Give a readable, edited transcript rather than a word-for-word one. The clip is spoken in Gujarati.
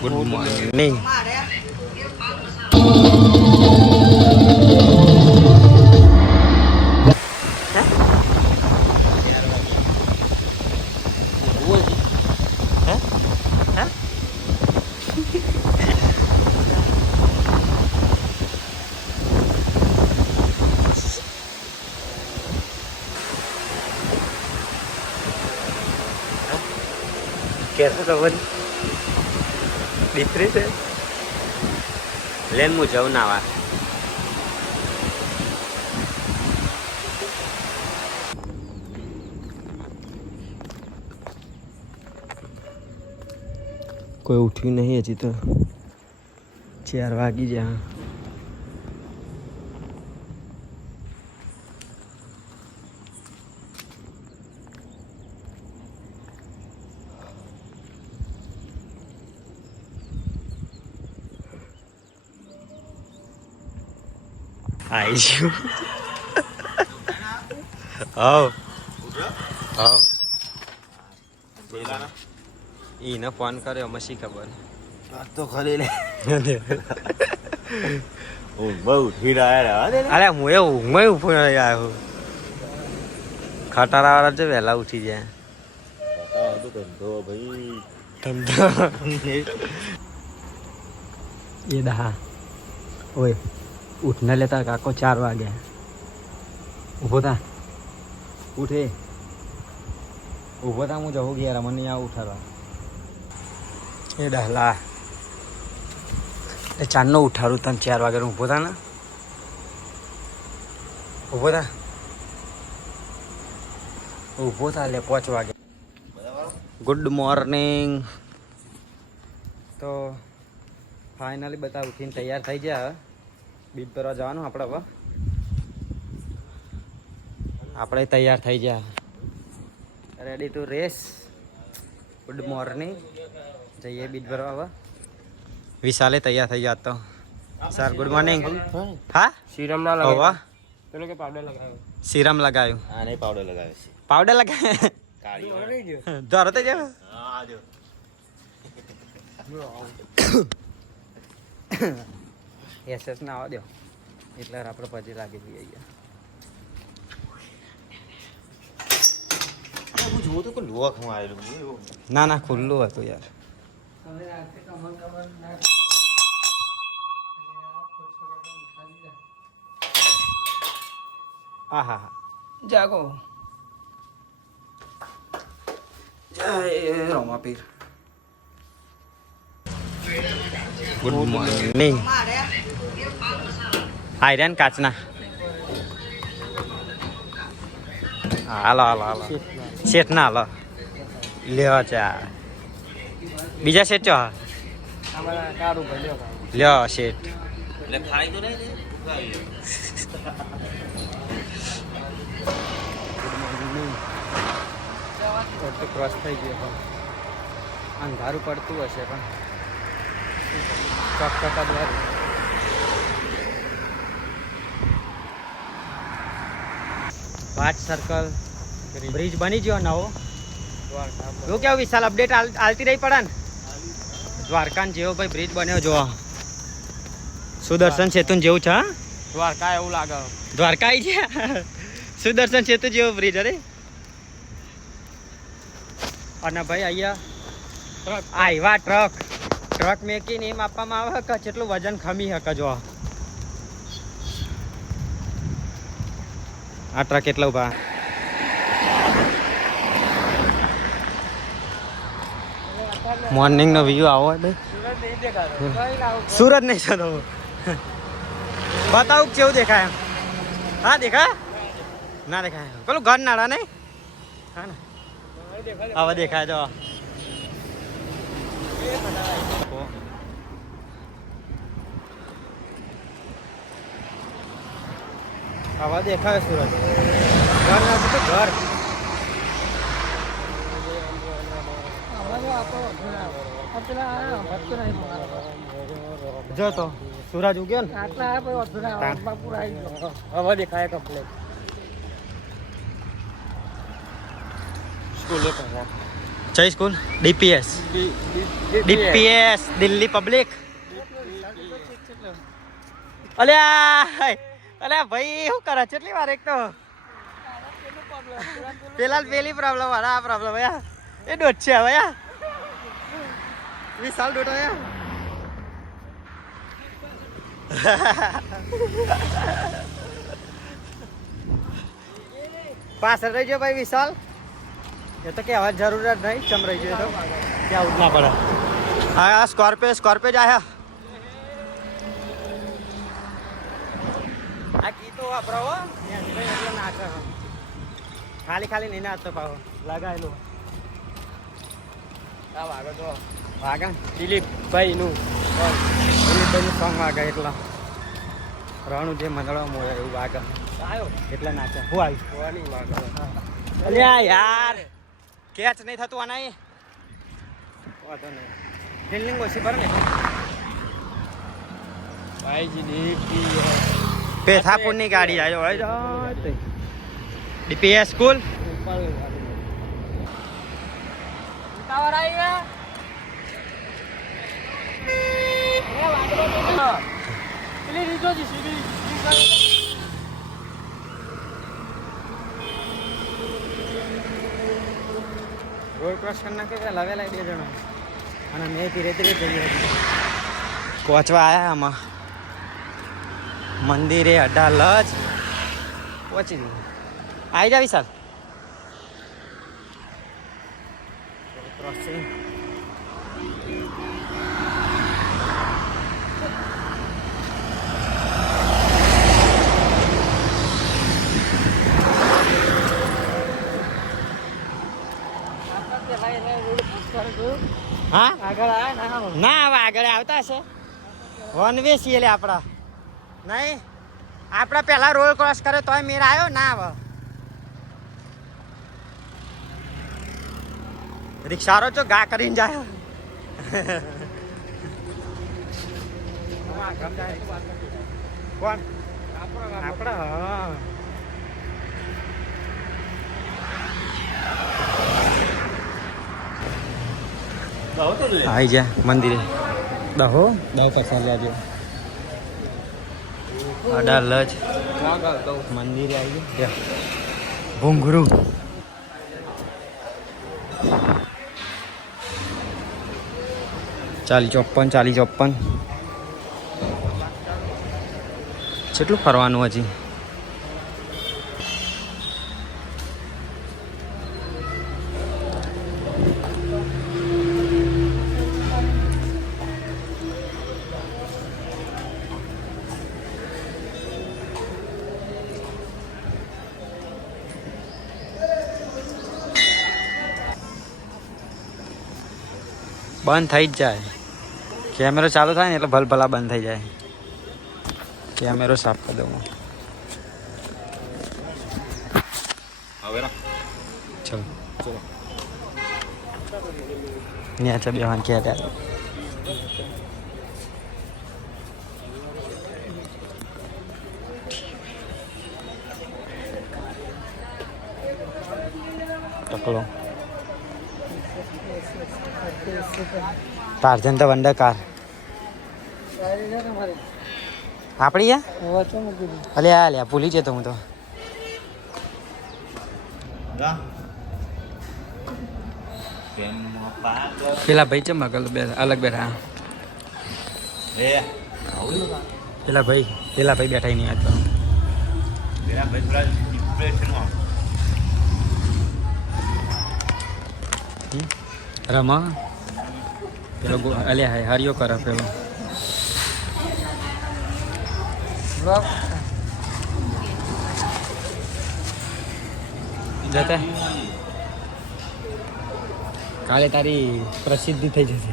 Good morning. કેસે તમારી દીકરી છે લેન હું જાઉં નાવા. કોઈ ઉઠ્યું નહીં હજી તો 4 વાગી ગયા. આવી ગયું. એને ફોન કર્યો મસી ખબર તો ખરી લે બહુ ઠીડા અરે હું એ ઊંઘમાં ઉભો આવ્યો. ખટારા વાળા છે વહેલા ઉઠી જાય. ધંધો ભાઈ ધંધો એ દા ઓય ઉઠને લેતા કાકો 4 વાગ્યા. ઊભો થા ઉઠે ઊભો થા હું જવું ગયા મને આ ઉઠાડવા. એ ડહલા એ ચાંદનો ઉઠાડું તને 4 વાગે ઊભો થા ને ઊભો થા ઊભો થા લે 5 વાગે. Good morning. તો ફાઇનલી બધા ઉઠીને તૈયાર થઈ ગયા. બીજ ભરવા જવાનું આપણે. આપણે તૈયાર થઈ ગયા. Ready to race. Good morning. જઈએ બીજ ભરવા હવે. વિશાલે તૈયાર થઈ ગયા તો સર ગુડ મોર્નિંગ. હા સીરમ ના લગાવ્યો પેલો કે પાવડર લગાવ્યો. સીરમ લગાવ્યું. હા નહીં પાવડર લગાવ્યો છે. પાવડર લગાવ્યો કાળી ધરો તો જાવ. હા જો એસએસ ના આવવા દો એટલે આપણે પછી લાગી જઈએ અહીંયા. હું જોઉં તો કે લોક હું આવેલું ના ના ખુલ્લું હતું યાર. હા હા હા જાગો. જય રોમાપીર. Good morning. આયરન કાચના. હાલો હાલો હાલો શેઠ ના હાલો લ્યો ચા. બીજા શેઠ ચો લ્યો શેઠ. એટલે ખાઈ તો નહીં ક્રોસ થઈ ગયો. અંધારું પડતું હશે પણ ચોકચકા દ્વારા વાટ સર્કલ બ્રિજ બની ગયો નવો. જો કેવું વિશાલ અપડેટ આલતી રહી પડે ને. દ્વારકા જેવો ભાઈ બ્રિજ બન્યો જો. સુદર્શન સેતુ જેવું છે. દ્વારકા એવું લાગે. દ્વારકા આવી છે. સુદર્શન સેતુ જેવો બ્રિજ. અરે અને ભાઈ અહીંયા આવ્યા ટ્રક મેકીને એમ આપવામાં આવે કે કેટલું વજન ખમી શકે. જો આ ટ્રક કેટલા ઉભા. મોર્નિંગ નો વ્યૂ આવો સુરત નહીં થતો. બતાવું કેવું દેખાય. હા દેખાય ના દેખાય. પેલું ઘર નાળા નહીં. હા ને હવે દેખાય. જો હવે દેખાય સુરત. ઘર ના તો ઘર. જો તો સૂરજ ઉગ્યો ને હવે દેખાય કમ્પ્લેટ. જય school DPS DPS Delhi public. અલ્યા અલ્યા ભાઈ શું કરે કેટલી વાર એક તો પેલી પ્રોબ્લેમ આ પ્રોબ્લેમ ભૈયા એ દોઢ છે ભૈયા વિશાલ દોઢ ભૈયા પાછળ રહી ગયો ભાઈ વિશાલ એ તો કહેવા જરૂરત નહીં ચમ રહી ગયો તો ક્યાં ઉઠના પડે. હા સ્કોર્પિયો જ આયા આ ગીતો વાપરાવો નાચે ખાલી નહીં નાચતો પાવો લગાયેલું આ વાગે તો વાગે દિલીપભાઈનું સોંગ વાગે એટલા રણું જે મંદળવા મોડે એવું વાગે એટલે નાચે હું આવી અલ્યા યાર કેચ નહીં થતું આના વાંધો નહીં ફિલ્ડિંગ ઓછી પર ને પેથાપુરની ગાડી આવ્યો ડીપીએસ સ્કૂલ રોડ ક્રોસ કરી નાખે કે લવેલા 2 જણા અને મેં ધીરે ધીરે જઈએ પહોંચવા આવ્યા આમાં મંદિરે અડાલજ પહોંચી ગયું. આવી જા વિશાલ ક્રોસિંગ હા આગળ ના હવે આગળ આવતા હશે વન વે છીએ લે આપણા નહીં આપણા પહેલા રોડ ક્રોસ કરે તોય મેર આવ્યો ના હવે રિક્ષારો જો ગા કરીને જાય કોણ આપણા હા આવી જા મંદિરે દહો પરસાદ લેજો અડાલજ મંદિરે આવી ગયા ભૂંગરું ચાલી ચોપ્પન કેટલું ફરવાનું હજી બંધ થઈ જ જાય કેમેરો ચાલુ થાય ને એટલે ભલભલા બંધ થઈ જાય કેમેરો સાફ કરી દઉં ચલો ન્યા બેવાન ક્યાં ટકલો ટાર્જન તો વંડર કાર આપણી અલે આ ભૂલી જતો હું તો પેલા ભાઈ ચમ અલગ બેઠા પેલા ભાઈ બેઠા નહીં વાત રમા પેલો અલ્યા હરિયો કરે પેલો જતા કાલે તારી પ્રસિદ્ધિ થઈ જશે